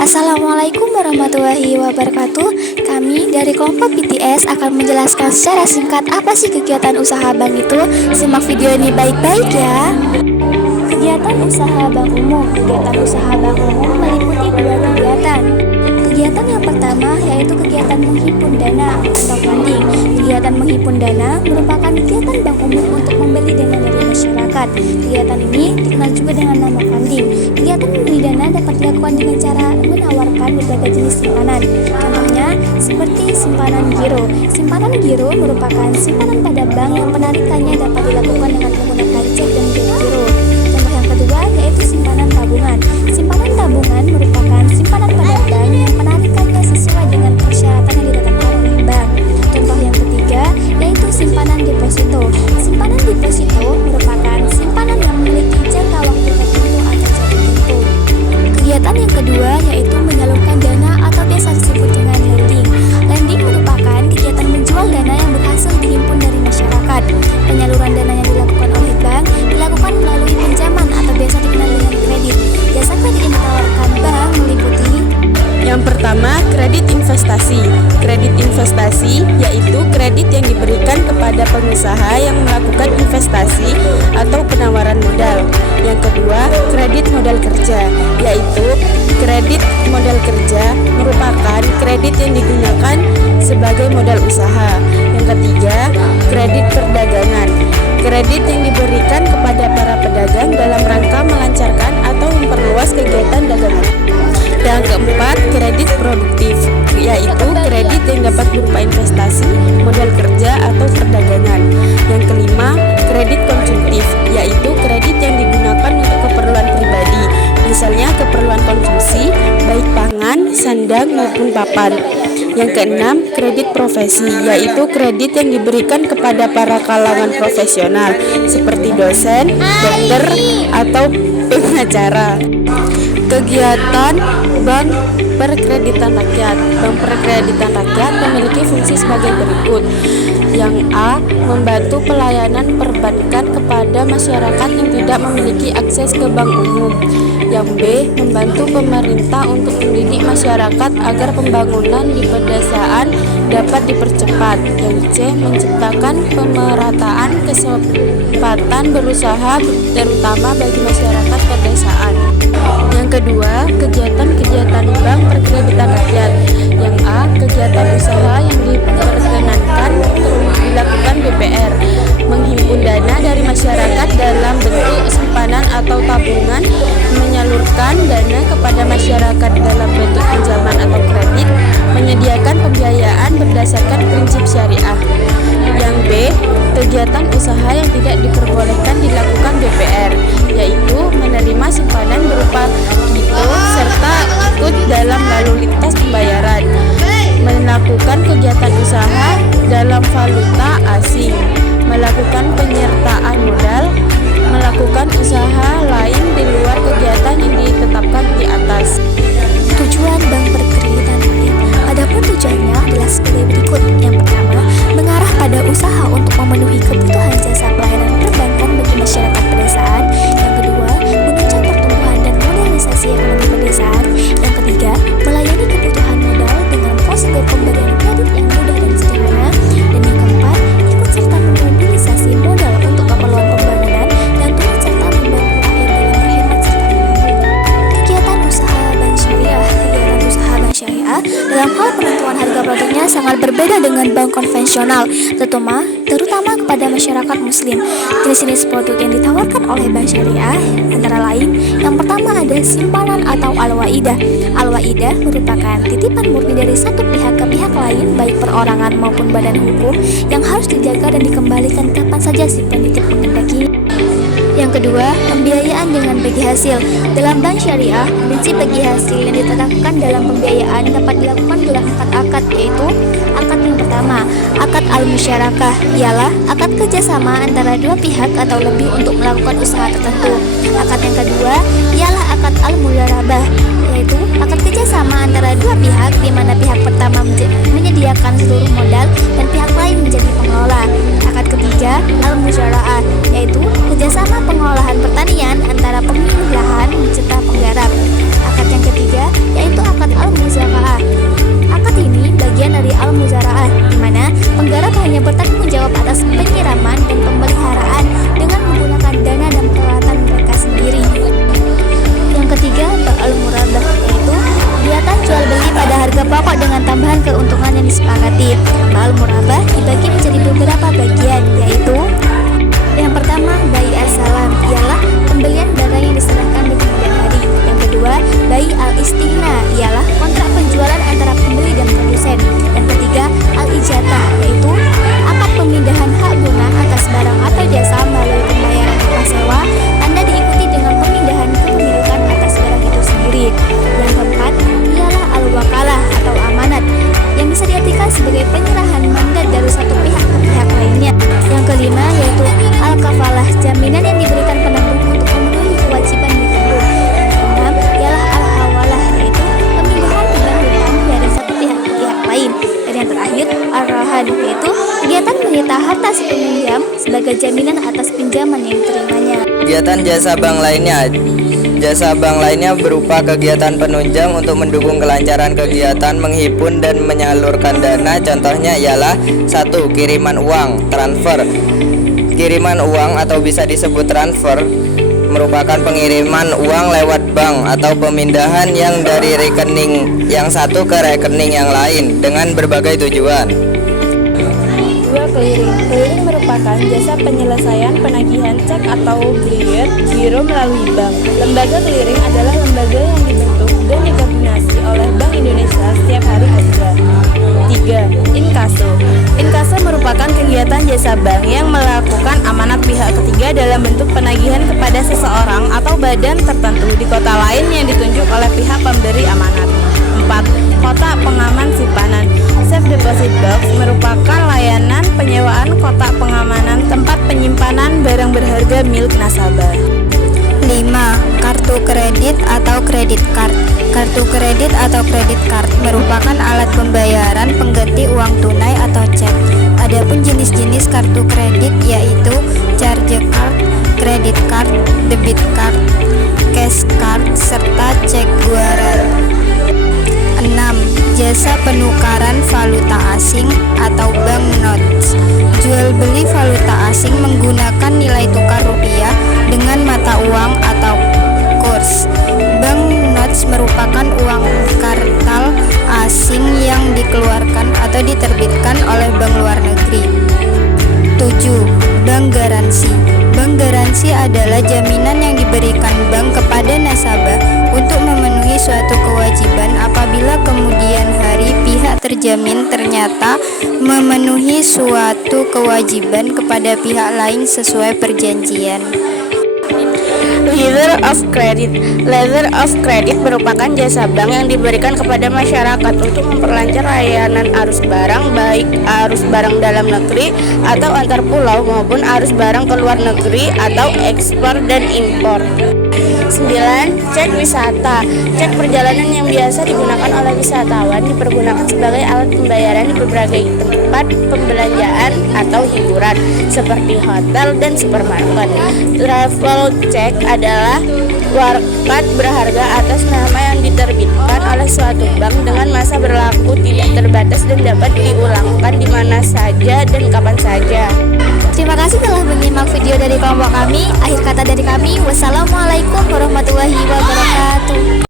Assalamualaikum warahmatullahi wabarakatuh. Kami dari kelompok BTS akan menjelaskan secara singkat apa sih kegiatan usaha bank itu. Simak video ini baik-baik ya. Kegiatan usaha bank umum. Kegiatan usaha bank umum meliputi dua kegiatan. Kegiatan yang pertama yaitu kegiatan menghimpun dana atau funding. Kegiatan menghimpun dana merupakan kegiatan bank umum untuk membeli dana dari masyarakat. Kegiatan ini dikenal juga dengan nama funding. Kegiatan membeli dana dapat dilakukan dengan cara menawarkan berbagai jenis simpanan. Contohnya seperti simpanan giro. Simpanan giro merupakan simpanan pada bank yang penarikannya dapat dilakukan dengan menggunakan cek dan giro. Contoh yang kedua yaitu simpanan tabungan. Simpanan tabungan merupakan simpanan pada bank yang penarikannya sesuai dengan persyaratan yang ditetapkan oleh bank. Contoh yang ketiga yaitu simpanan deposito. Simpanan deposito merupakan simpanan yang memiliki jangka waktu tertentu atau jatuh tertentu. Kegiatan yang kedua yaitu menyalurkan dana atau biasa disebut dengan lending. Lending merupakan kegiatan menjual dana yang berhasil dihimpun dari masyarakat. Penyaluran dana yang dilakukan oleh bank dilakukan melalui pinjaman atau biasa dikenal dengan kredit. Jasa kredit yang ditawarkan bank meliputi yang pertama, kredit investasi. Kredit investasi yaitu kredit yang diberikan kepada pengusaha yang melakukan investasi atau penawaran modal. Yang kedua, kredit modal kerja, yaitu kredit modal kerja merupakan kredit yang digunakan sebagai modal usaha. Yang ketiga, kredit perdagangan. Kredit yang diberikan kepada para pedagang dalam rangka melancarkan atau memperluas kegiatan dagangan. Yang keempat, kredit produktif, yaitu kredit yang dapat berupa investasi, modal kerja, atau perdagangan. Yang kelima, kredit konsumtif, yaitu kredit yang digunakan untuk keperluan pribadi, misalnya keperluan konsumsi, baik pangan, sandang, maupun papan. Yang keenam, kredit profesi, yaitu kredit yang diberikan kepada para kalangan profesional, seperti dosen, dokter, atau pengacara. Kegiatan Bank Perkreditan Rakyat. Bank Perkreditan Rakyat memiliki fungsi sebagai berikut. Yang A. Membantu pelayanan perbankan kepada masyarakat yang tidak memiliki akses ke bank umum. Yang B. Membantu pemerintah untuk mendidik masyarakat agar pembangunan di pedesaan dapat dipercepat. Yang C. Menciptakan pemerataan kesempatan berusaha terutama bagi masyarakat pedesaan. Yang kedua, kegiatan Bank Perkreditan Rakyat. Yang A. Kegiatan usaha yang diperkenankan dilakukan BPR, menghimpun dana dari masyarakat dalam bentuk simpanan atau tabungan, menyalurkan dana kepada masyarakat dalam bentuk pinjaman atau kredit, menyediakan pembiayaan berdasarkan prinsip syariah. Yang B. Kegiatan usaha yang tidak diperbolehkan dilakukan BPR, yaitu menerima simpanan berupa gitu serta ikut dalam lalu lintas pembayaran, melakukan kegiatan usaha dalam valuta asing, melakukan penyertaan modal, melakukan usaha lain di luar kegiatan yang ditetapkan di atas. tujuan Bank Perkreditan Rakyat. Adapun tujuannya adalah sebagai berikut. Yang pertama, mengarah pada usaha untuk memenuhi kebutuhan jasa pelayanan perbankan bagi masyarakat pedesaan. Yang kedua, menunjang pertumbuhan dan modernisasi ekonomi pedesaan. Yang ketiga, melayani kebutuhan modal dengan prosedur pemberian kredit yang mudah dan sederhana. Dan yang keempat, ikut serta memobilisasi modal untuk keperluan pembangunan dan turut serta membantu rakyat dalam berhemat serta menabung. Kegiatan usaha bank syariah. Kegiatan usaha bank syariah dalam hal penentuan harga produknya sangat berbeda dengan bank konvensional, terutama kepada masyarakat muslim. Jenis-jenis produk yang ditawarkan oleh bank syariah antara lain, yang pertama ada simpanan atau al-waidah. Al-waidah merupakan titipan murni dari satu pihak ke pihak lain, baik perorangan maupun badan hukum, yang harus dijaga dan dikembalikan kapan saja si penitip menghendakinya. Yang kedua, pembiayaan dengan bagi hasil. Dalam bank syariah, prinsip bagi hasil yang ditetapkan dalam pembiayaan dapat dilakukan dalam 4 akad, yaitu akad yang pertama, akad al-musyarakah, ialah akad kerjasama antara dua pihak atau lebih untuk melakukan usaha tertentu. Akad yang kedua ialah akad al-mudarabah, yaitu akad kerjasama antara dua pihak di mana pihak pertama menyediakan seluruh modal dan pihak lain menjadi pengelola. Akad ketiga al-musyara'ah, yaitu kerjasama pengelolaan pertanian antara pemilik lahan serta penggarap. Akad yang ketiga yaitu akad pokok dengan tambahan keuntungan yang disepakati. Mal murabah dibagi menjadi beberapa bagian, yaitu yang pertama, bai as-salam, ialah pembelian barang yang diserahkan di kemudian hari. Yang kedua, bai al-istihna, ialah kontrak penjualan antara pembeli dan produsen. Yang ketiga, al-ijatah, yaitu akad pemindahan hak guna atas barang atau jasa melalui pembayaran upah sewa. Tanda diikuti dengan pemindahan kepemilikan atas barang itu sendiri. Yang keempat, ialah al-wakalah atau amanat, yang bisa diartikan sebagai penyerahan mandat dari satu pihak ke pihak lainnya. Yang kelima, yaitu al-kafalah, jaminan yang diberikan penanggung untuk memenuhi kewajiban ditanggung. Yang keenam, ialah al-hawalah, yaitu pemindahan beban hutang dari satu pihak ke pihak lain. Dan yang terakhir, ar-rahan, yaitu kegiatan menyita harta si peminjam sebagai jaminan atas pinjaman yang diterimanya. Kegiatan jasa bank lainnya. Jasa bank lainnya berupa kegiatan penunjang untuk mendukung kelancaran kegiatan menghimpun dan menyalurkan dana. Contohnya ialah 1. Kiriman uang, transfer. Kiriman uang atau bisa disebut transfer merupakan pengiriman uang lewat bank atau pemindahan yang dari rekening yang satu ke rekening yang lain dengan berbagai tujuan. 2. Clearing. Clearing merupakan jasa penyelesaian penagihan cek atau giro melalui bank. Lembaga clearing adalah lembaga yang dibentuk dan dikoordinasi oleh Bank Indonesia setiap hari kerja. 3. Inkaso. Inkaso merupakan kegiatan jasa bank yang melakukan amanat pihak ketiga dalam bentuk penagihan kepada seseorang atau badan tertentu di kota lain yang ditunjuk oleh pihak pemberi amanat. 4. Kotak pengaman simpanan. Safe Deposit Box merupakan layanan penyewaan kotak pengamanan tempat penyimpanan barang berharga milik nasabah. 5. Kartu kredit atau kredit card. Kartu kredit atau kredit card merupakan alat pembayaran pengganti uang tunai atau cek. Adapun jenis-jenis kartu kredit yaitu charge card, credit card, debit card, cash card, serta cek guaran. 6. Jasa penukaran valuta asing atau banknotes. Jual beli valuta asing menggunakan nilai tukar rupiah dengan mata uang atau kurs. Banknotes merupakan uang kartal asing yang dikeluarkan atau diterbitkan oleh bank luar negeri. 7. Bank garansi. Bank garansi adalah jaminan yang diberikan bank kepada nasabah untuk memenuhi suatu kewajiban apabila kemudian hari pihak terjamin ternyata memenuhi suatu kewajiban kepada pihak lain sesuai perjanjian. Letter of Credit. Letter of Credit merupakan jasa bank yang diberikan kepada masyarakat untuk memperlancar layanan arus barang, baik arus barang dalam negeri atau antar pulau maupun arus barang ke luar negeri atau ekspor dan impor. 9. Cek wisata. Cek perjalanan yang biasa digunakan oleh wisatawan dipergunakan sebagai alat pembayaran di berbagai tempat pembelanjaan atau hiburan seperti hotel dan supermarket. Travel check adalah warkat berharga atas nama yang diterbitkan oleh suatu bank dengan masa berlaku tidak terbatas dan dapat diulangkan di mana saja dan kapan saja. Terima kasih telah menyimak video dari kelompok kami. Akhir kata dari kami, wassalamualaikum warahmatullahi wabarakatuh.